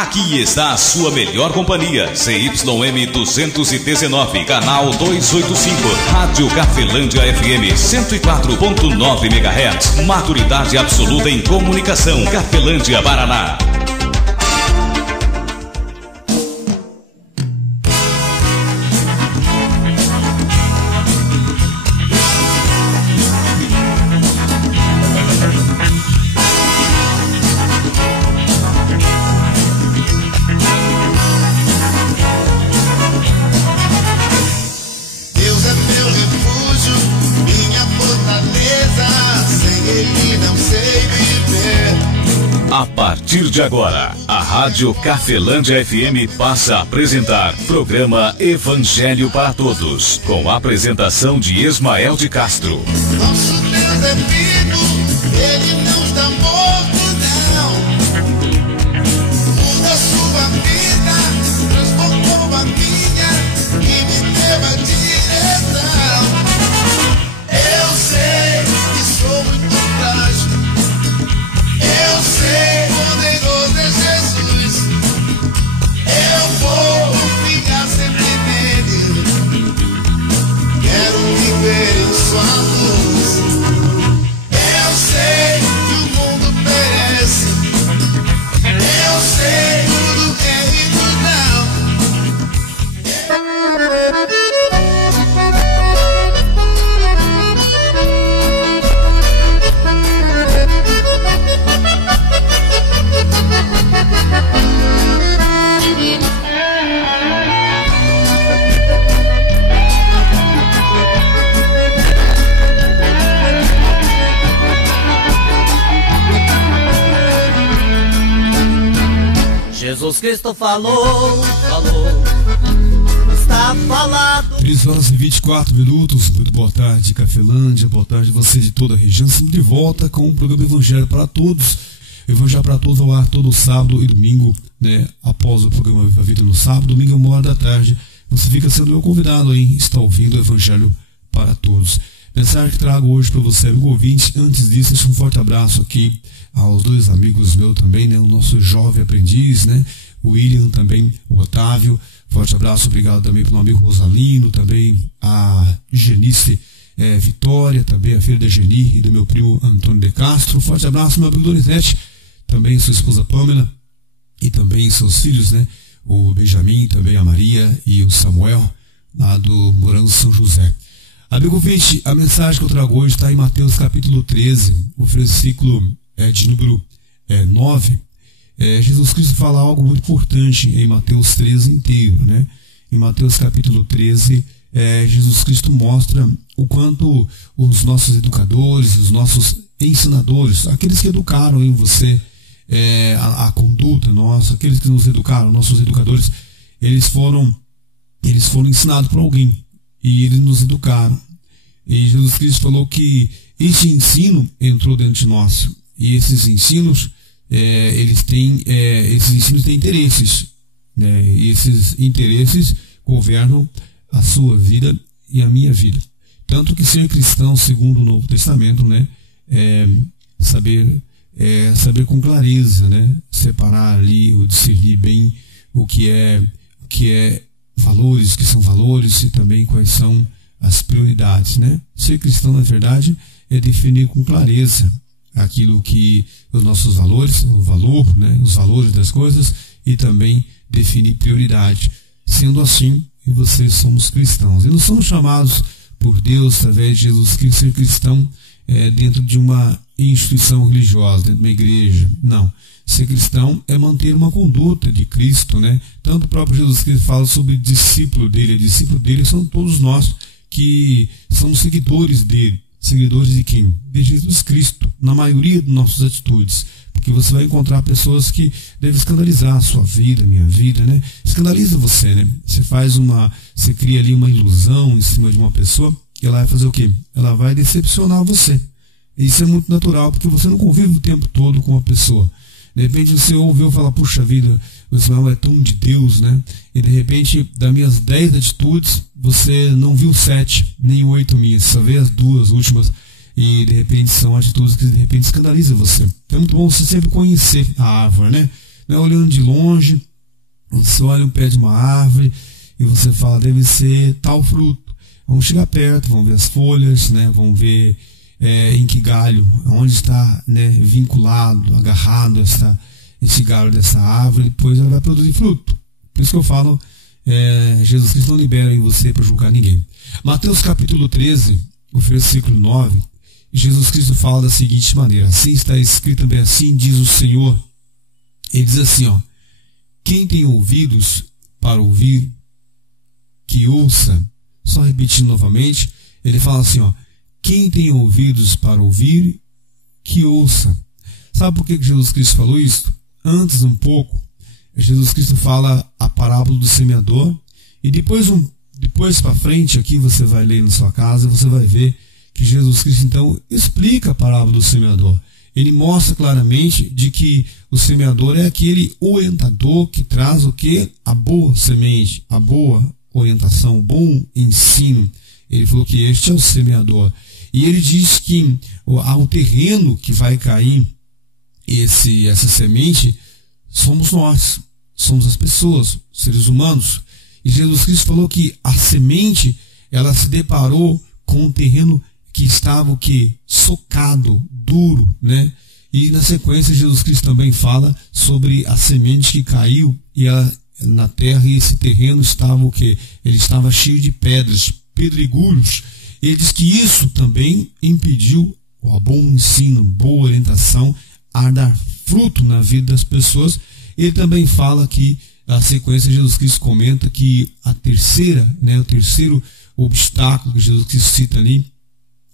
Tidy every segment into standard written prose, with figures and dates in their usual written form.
Aqui está a sua melhor companhia, CYM 219, canal 285, Rádio Cafelândia FM 104.9 MHz, maturidade absoluta em comunicação, Cafelândia, Paraná. A partir de agora, a Rádio Cafelândia FM passa a apresentar programa Evangelho para Todos, com a apresentação de Ismael de Castro. Nosso Deus é vivo, Ele não está morto, não. Muda sua vida, transformou a minha e me deu a direção. Eu sei que sou muito frágil, eu sei, poderoso é Jesus. Eu vou ficar sempre nele. Quero viver em sua luz. Eu sei que o mundo perece. Eu sei tudo é ilusão. Jesus Cristo falou, está falado. 3 horas e 24 minutos, muito boa tarde, Cafelândia, boa tarde você de toda a região, estamos de volta com o programa Evangelho para Todos. Evangelho para Todos ao ar todo sábado e domingo, né? Após o programa Viva a Vida no sábado, domingo, 1h da tarde, você fica sendo meu convidado aí, está ouvindo o Evangelho para Todos. Mensagem que trago hoje para você, amigo ouvinte. Antes disso, um forte abraço aqui aos dois amigos meus também, né? O nosso jovem aprendiz, né? O William também, o Otávio. Forte abraço, obrigado também para o amigo Rosalino, também a Genice Vitória, também a filha da Geni e do meu primo Antônio de Castro. Forte abraço, meu amigo Donizete, também sua esposa Pamela e também seus filhos, né? O Benjamin, também a Maria e o Samuel, lá do Morango São José. Amigo ouvinte, a mensagem que eu trago hoje está em Mateus capítulo 13, o versículo de número 9. Jesus Cristo fala algo muito importante em Mateus 13 inteiro, né? Em Mateus capítulo 13, Jesus Cristo mostra o quanto os nossos educadores, os nossos ensinadores, aqueles que educaram em você a conduta nossa, aqueles que nos educaram, nossos educadores, eles foram ensinados por alguém. E eles nos educaram. E Jesus Cristo falou que este ensino entrou dentro de nós. E esses ensinos, esses ensinos têm interesses. Né? E esses interesses governam a sua vida e a minha vida. Tanto que ser cristão, segundo o Novo Testamento, né? Saber com clareza, né? Separar ali, ou discernir bem o que é valores, que são valores, e também quais são as prioridades, né? Ser cristão, na verdade, é definir com clareza aquilo que os nossos valores, o valor, né? Os valores das coisas, e também definir prioridade. Sendo assim, eu e vocês somos cristãos. E não somos chamados por Deus, através de Jesus Cristo, ser cristão dentro de uma instituição religiosa, dentro de uma igreja. Não. Ser cristão é manter uma conduta de Cristo, né? Tanto o próprio Jesus Cristo fala sobre discípulo dele. Discípulo dele são todos nós que somos seguidores dele. Seguidores de quem? De Jesus Cristo, na maioria de nossas atitudes. Porque você vai encontrar pessoas que devem escandalizar a sua vida, a minha vida, né? Escandaliza você, né? Você cria ali uma ilusão em cima de uma pessoa, e ela vai fazer o quê? Ela vai decepcionar você. Isso é muito natural, porque você não convive o tempo todo com uma pessoa. De repente você ouviu falar, puxa vida, o Ismael é tão de Deus, né? E de repente, das minhas 10 atitudes, você não viu 7, nem 8 minhas, só vê as 2 últimas. E de repente são atitudes que de repente escandalizam você. Então é muito bom você sempre conhecer a árvore, né? né? Olhando de longe, você olha o pé de uma árvore e você fala, deve ser tal fruto. Vamos chegar perto, vamos ver as folhas, né? Vamos ver em que galho, onde está, né, vinculado, agarrado esse galho dessa árvore, depois ela vai produzir fruto. Por isso que eu falo, Jesus Cristo não libera em você para julgar ninguém. Mateus capítulo 13, o versículo 9, Jesus Cristo fala da seguinte maneira, assim está escrito também, assim diz o Senhor. Ele diz assim, ó, quem tem ouvidos para ouvir, que ouça. Só repetindo novamente, ele fala assim, ó, quem tem ouvidos para ouvir, que ouça. Sabe por que Jesus Cristo falou isso? Antes um pouco, Jesus Cristo fala a parábola do semeador, e depois para frente, aqui você vai ler na sua casa, você vai ver que Jesus Cristo então explica a parábola do semeador. Ele mostra claramente de que o semeador é aquele orientador que traz o que? A boa semente, a boa orientação, o bom ensino. Ele falou que este é o semeador. E ele diz que o terreno que vai cair essa semente somos nós, somos as pessoas, seres humanos. E Jesus Cristo falou que a semente, ela se deparou com um terreno que estava o que? Socado, duro, né? E na sequência Jesus Cristo também fala sobre a semente que caiu na terra, e esse terreno estava o que? Ele estava cheio de pedras, pedregulhos. Ele diz que isso também impediu o bom ensino, boa orientação a dar fruto na vida das pessoas. Ele também fala que, na sequência, Jesus Cristo comenta que o terceiro obstáculo que Jesus Cristo cita ali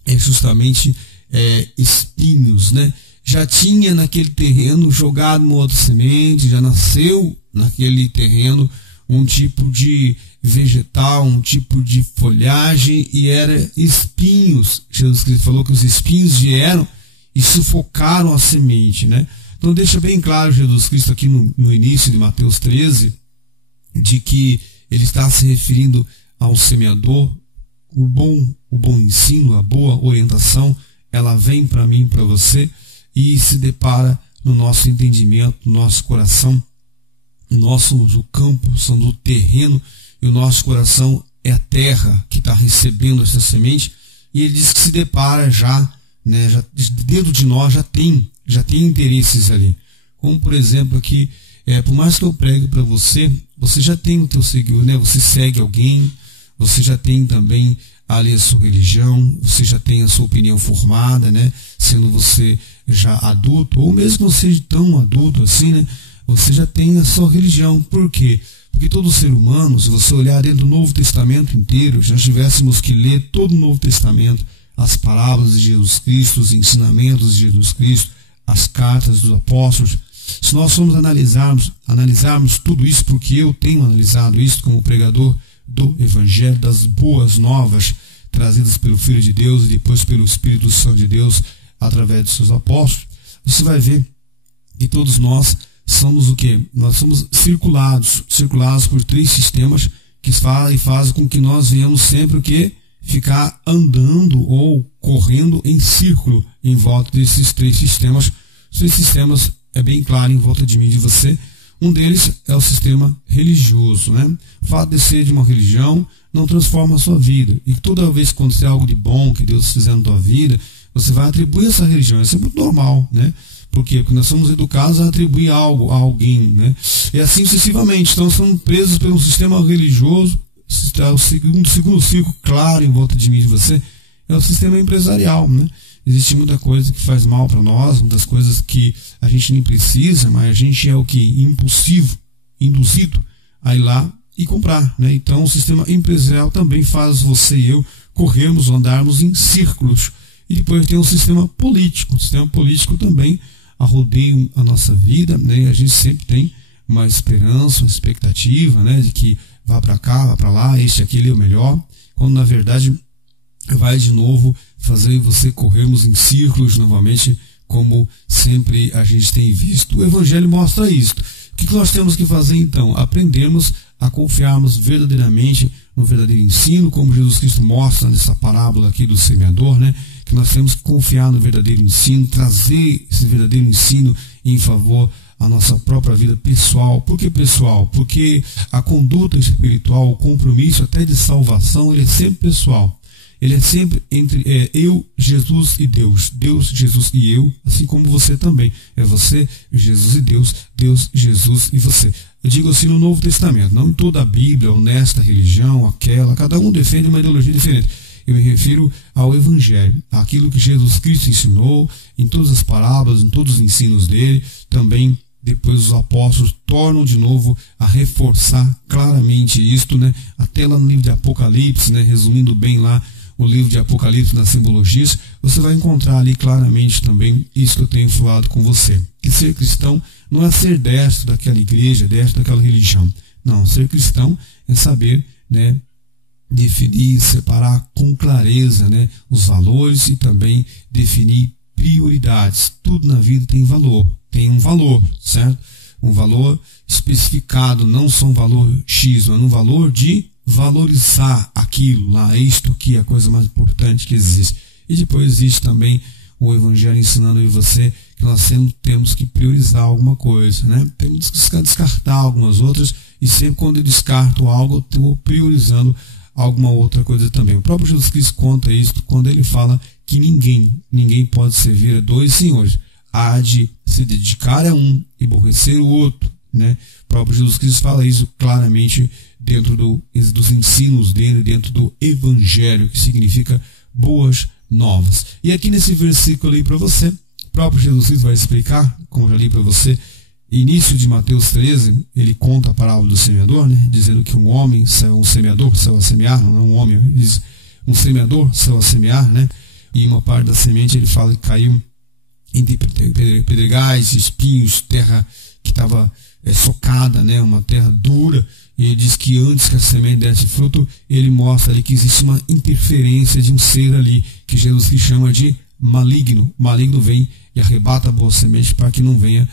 é justamente espinhos, né? Já tinha naquele terreno jogado uma outra semente, já nasceu naquele terreno um tipo de vegetal, um tipo de folhagem, e era espinhos. Jesus Cristo falou que os espinhos vieram e sufocaram a semente, né? Então deixa bem claro Jesus Cristo aqui no início de Mateus 13, de que ele está se referindo ao semeador. O bom ensino, a boa orientação, ela vem para mim e para você e se depara no nosso entendimento, no nosso coração. Nós somos o campo, somos o terreno, e o nosso coração é a terra que está recebendo essa semente. E ele diz que se depara já dentro de nós já tem interesses ali. Como por exemplo aqui, por mais que eu pregue para você, você já tem o teu seguidor, né? Você segue alguém, você já tem também ali a sua religião, você já tem a sua opinião formada, né? Sendo você já adulto, ou mesmo que não seja tão adulto assim, né? Você já tem a sua religião. Por quê? Porque todo ser humano, se você olhar dentro do Novo Testamento inteiro, já tivéssemos que ler todo o Novo Testamento, as parábolas de Jesus Cristo, os ensinamentos de Jesus Cristo, as cartas dos apóstolos. Se nós formos analisarmos tudo isso, porque eu tenho analisado isso como pregador do Evangelho, das boas novas trazidas pelo Filho de Deus e depois pelo Espírito Santo de Deus através de seus apóstolos, você vai ver que todos nós somos o quê? Nós somos circulados por três sistemas que fazem com que nós venhamos sempre o quê? Ficar andando ou correndo em círculo em volta desses três sistemas. Os três sistemas é bem claro em volta de mim e de você. Um deles é o sistema religioso, né? O fato de ser de uma religião não transforma a sua vida. E toda vez que acontecer algo de bom que Deus fizer na tua vida, você vai atribuir essa religião. Isso é muito normal, né? Por quê? Porque nós somos educados a atribuir algo a alguém, né? E assim sucessivamente. Então, somos presos pelo sistema religioso. O segundo círculo claro em volta de mim e de você é o sistema empresarial, né? Existe muita coisa que faz mal para nós, muitas coisas que a gente nem precisa, mas a gente é o que? Impulsivo, induzido a ir lá e comprar, né? Então, o sistema empresarial também faz você e eu corrermos, andarmos em círculos. E depois tem o sistema político. O sistema político também rodeia a nossa vida, né? E a gente sempre tem uma esperança, uma expectativa, né? De que vá para cá, vá para lá, este, aquele é o melhor, quando na verdade vai de novo fazer você corrermos em círculos novamente, como sempre a gente tem visto. O Evangelho mostra isso. O que nós temos que fazer então? Aprendermos a confiarmos verdadeiramente no verdadeiro ensino, como Jesus Cristo mostra nessa parábola aqui do semeador, né? Que nós temos que confiar no verdadeiro ensino, trazer esse verdadeiro ensino em favor a nossa própria vida pessoal. Por que pessoal? Porque a conduta espiritual, o compromisso até de salvação, ele é sempre pessoal. Ele é sempre entre eu, Jesus e Deus. Deus, Jesus e eu, assim como você também. É você, Jesus e Deus, Deus, Jesus e você. Eu digo assim no Novo Testamento, não em toda a Bíblia, ou nesta religião, aquela, cada um defende uma ideologia diferente. Eu me refiro ao Evangelho, àquilo que Jesus Cristo ensinou, em todas as parábolas, em todos os ensinos dele. Também depois os apóstolos tornam de novo a reforçar claramente isto, né? Até lá no livro de Apocalipse, né? Resumindo bem lá o livro de Apocalipse nas simbologias, você vai encontrar ali claramente também isso que eu tenho falado com você. Que ser cristão não é ser destro daquela igreja, destro daquela religião. Não, ser cristão é saber, né, definir, separar com clareza, né, os valores e também definir prioridades. Tudo na vida tem valor, tem um valor, certo? Um valor especificado, não só um valor X, mas um valor de valorizar aquilo lá, isto que é a coisa mais importante que existe. E depois existe também o Evangelho ensinando eu e você que nós sempre temos que priorizar alguma coisa, né? Temos que descartar algumas outras, e sempre quando eu descarto algo, eu estou priorizando alguma outra coisa também. O próprio Jesus Cristo conta isso quando ele fala que ninguém pode servir a dois senhores. Há de se dedicar a um e aborrecer o outro, né? O próprio Jesus Cristo fala isso claramente dentro dos ensinos dele, dentro do Evangelho, que significa boas novas. E aqui nesse versículo aí para você, o próprio Jesus Cristo vai explicar, como eu já li para você, início de Mateus 13, ele conta a parábola do semeador, né? Dizendo que um semeador saiu a semear, não é um homem, ele diz um semeador saiu a semear, né? E uma parte da semente ele fala que caiu entre pedregais, espinhos, terra que estava socada, né? Uma terra dura. E ele diz que antes que a semente desse fruto, ele mostra ali que existe uma interferência de um ser ali, que Jesus Cristo chama de maligno. O maligno vem e arrebata a boa semente para que não venha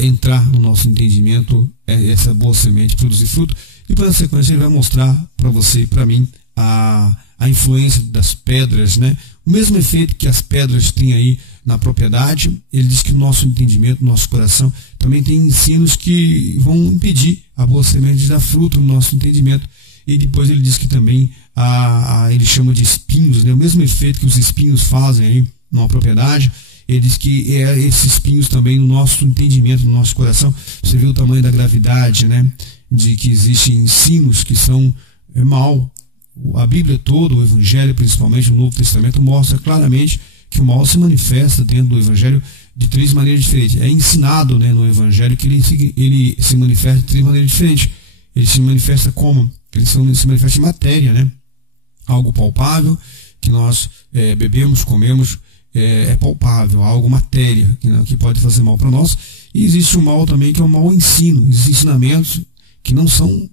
entrar no nosso entendimento essa boa semente produzir fruto. E depois na sequência ele vai mostrar para você e para mim a influência das pedras, né? O mesmo efeito que as pedras têm aí na propriedade. Ele diz que o nosso entendimento, o nosso coração também tem ensinos que vão impedir a boa semente de dar fruto no nosso entendimento. E depois ele diz que também ele chama de espinhos, né? O mesmo efeito que os espinhos fazem aí numa propriedade. Ele diz que esses espinhos também no nosso entendimento, no nosso coração. Você vê o tamanho da gravidade, né? De que existem ensinos que são mal. A Bíblia toda, o Evangelho principalmente, o Novo Testamento, mostra claramente que o mal se manifesta dentro do Evangelho de três maneiras diferentes. É ensinado, né, no Evangelho que ele se manifesta de três maneiras diferentes. Ele se manifesta como? Ele se manifesta em matéria, né? Algo palpável, que nós bebemos, comemos, é palpável, algo matéria, que pode fazer mal para nós. E existe o mal também, que é o mau ensino. Existem ensinamentos que não são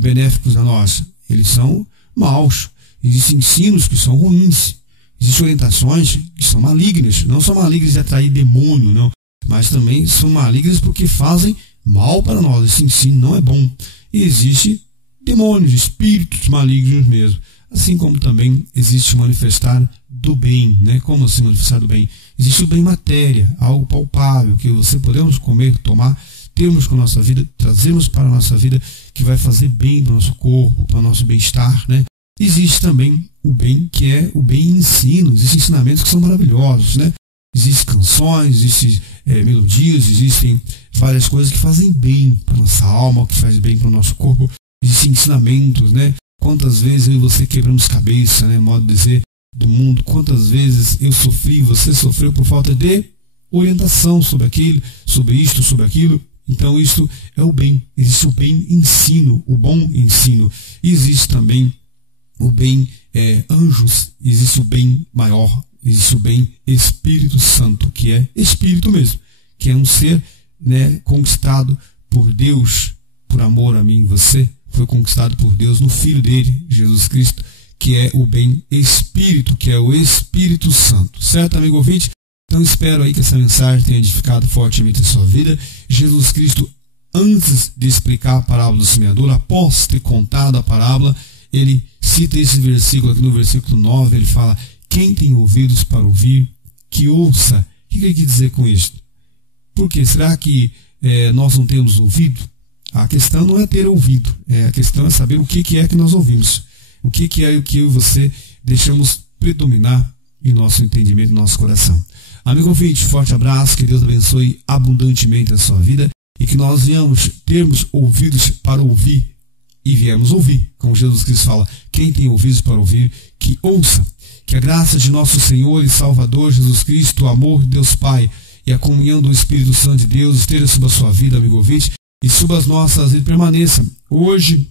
benéficos a nós. Eles são maus. Existem ensinos que são ruins. Existem orientações que são malignas. Não são malignas de atrair demônio, não. Mas também são malignas porque fazem mal para nós. Esse ensino não é bom. E existe demônios, espíritos malignos mesmo. Assim como também existe manifestar do bem, né? Como assim manifestar do bem? Existe o bem matéria, algo palpável, que você podemos comer, tomar, termos com a nossa vida, trazermos para a nossa vida, que vai fazer bem para o nosso corpo, para o nosso bem-estar, né? Existe também o bem, que é o bem ensino. Existem ensinamentos que são maravilhosos, né? Existem canções, existem melodias, existem várias coisas que fazem bem para a nossa alma, que fazem bem para o nosso corpo. Existem ensinamentos, né? Quantas vezes eu e você quebramos cabeça, né? Modo de dizer, do mundo. Quantas vezes eu sofri, você sofreu por falta de orientação sobre aquilo, sobre isto, sobre aquilo. Então isso é o bem. Existe o bem ensino, o bom ensino. E existe também o bem anjos, existe o bem maior, existe o bem Espírito Santo, que é Espírito mesmo, que é um ser, né, conquistado por Deus, por amor a mim e você, foi conquistado por Deus no Filho dele, Jesus Cristo, que é o bem Espírito, que é o Espírito Santo. Certo, amigo ouvinte? Então espero aí que essa mensagem tenha edificado fortemente a sua vida. Jesus Cristo, antes de explicar a parábola do semeador, após ter contado a parábola, ele cita esse versículo aqui no versículo 9, ele fala: quem tem ouvidos para ouvir, que ouça. O que ele quer dizer com isso? Por quê? Será que nós não temos ouvido? A questão não é ter ouvido, a questão é saber o que é que nós ouvimos, o que é o que eu e você deixamos predominar em nosso entendimento, em nosso coração. Amigo ouvinte, forte abraço, que Deus abençoe abundantemente a sua vida e que nós venhamos termos ouvidos para ouvir e viemos ouvir, como Jesus Cristo fala, quem tem ouvidos para ouvir, que ouça. Que a graça de nosso Senhor e Salvador Jesus Cristo, o amor de Deus Pai e a comunhão do Espírito Santo de Deus esteja sobre a sua vida, amigo ouvinte, e sobre as nossas vidas permaneça hoje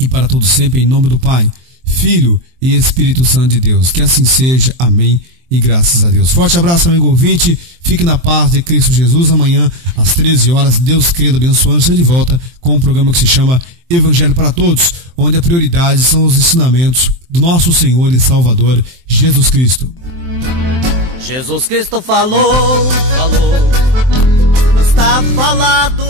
e para todo sempre, em nome do Pai, Filho e Espírito Santo de Deus. Que assim seja. Amém. E graças a Deus. Forte abraço, amigo ouvinte. Fique na paz de Cristo Jesus. Amanhã, às 13 horas, Deus queira abençoando, você de volta com um programa que se chama Evangelho para Todos, onde a prioridade são os ensinamentos do nosso Senhor e Salvador, Jesus Cristo. Jesus Cristo falou, está falado.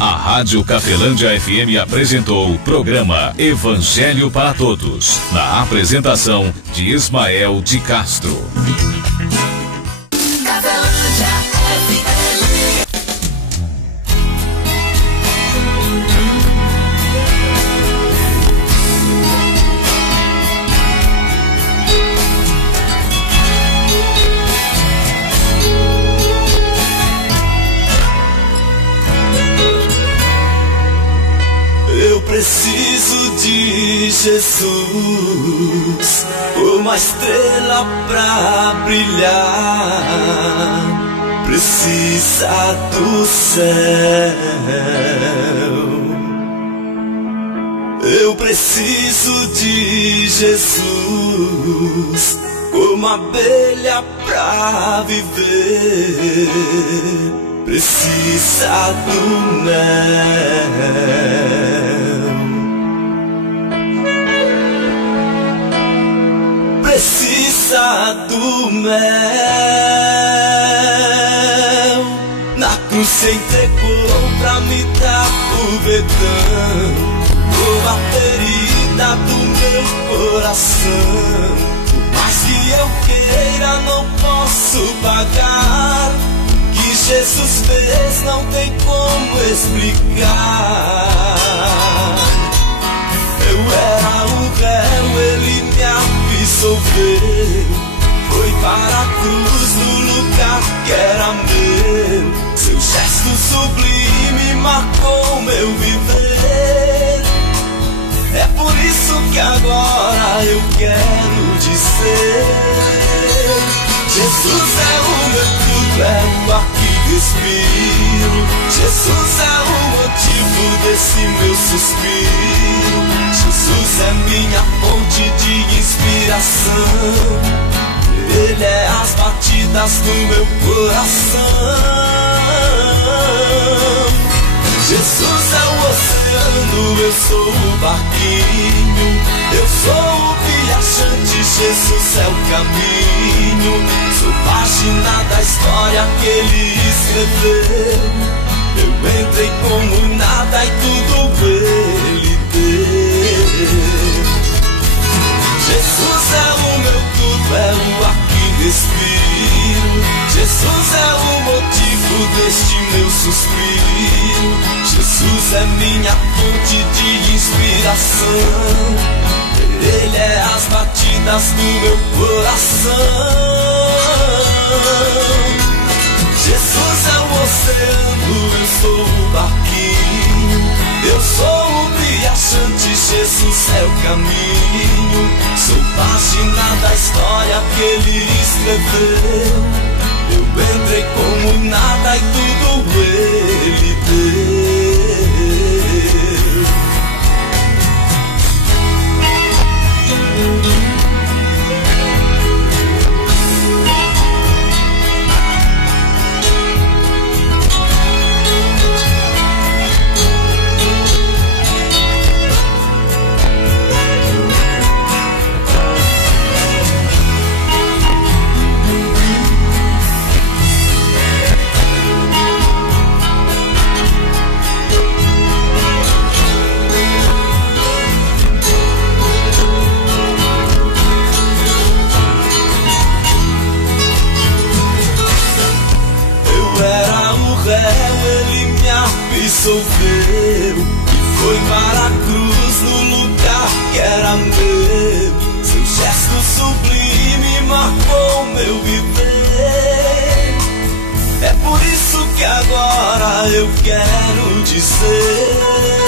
A Rádio Cafelândia FM apresentou o programa Evangelho para Todos, na apresentação de Ismael de Castro. Preciso de Jesus, uma estrela pra brilhar, precisa do céu. Eu preciso de Jesus, como abelha pra viver, precisa do mel. Precisa do mel. Na cruz se entregou pra me dar o verdão, uma ferida do meu coração. Por mais que eu queira, não posso pagar. Que Jesus fez, não tem como explicar. Eu era o réu, ele me absolveu. Foi para a cruz no lugar que era meu. Seu gesto sublime marcou meu viver. É por isso que agora eu quero dizer: Jesus é o meu tudo, é o ar que respiro. Jesus é o motivo desse meu suspiro. Jesus é minha fonte de inspiração. Ele é as batidas do meu coração. Jesus é o oceano, eu sou o barquinho. Eu sou o viajante, Jesus é o caminho. Sou página da história que ele escreveu. Eu entrei como nada e tudo ele deu. Jesus é o meu tudo, é o ar que respiro. Jesus é o motivo deste meu suspiro. Jesus é minha fonte de inspiração. Ele é as batidas do meu coração. Jesus é o oceano, eu sou o barquinho. Eu sou o viajante, Jesus é o caminho. Sou página da história que ele escreveu. Eu entrei como nada e tudo ele deu. sofreu e foi para a cruz no lugar que era meu. Seu gesto sublime marcou meu viver. É por isso que agora eu quero dizer: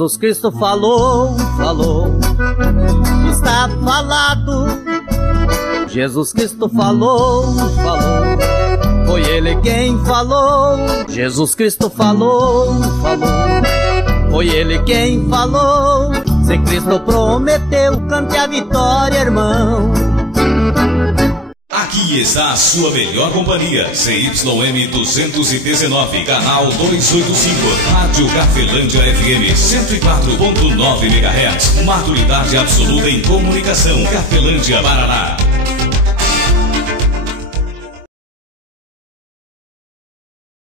Jesus Cristo falou, está falado. Jesus Cristo falou, foi Ele quem falou. Jesus Cristo falou, foi Ele quem falou. Se Cristo prometeu, cante a vitória, irmão. Aqui está a sua melhor companhia, CYM 219, canal 285, Rádio Cafelândia FM 104.9 MHz, maturidade absoluta em comunicação, Cafelândia, Paraná.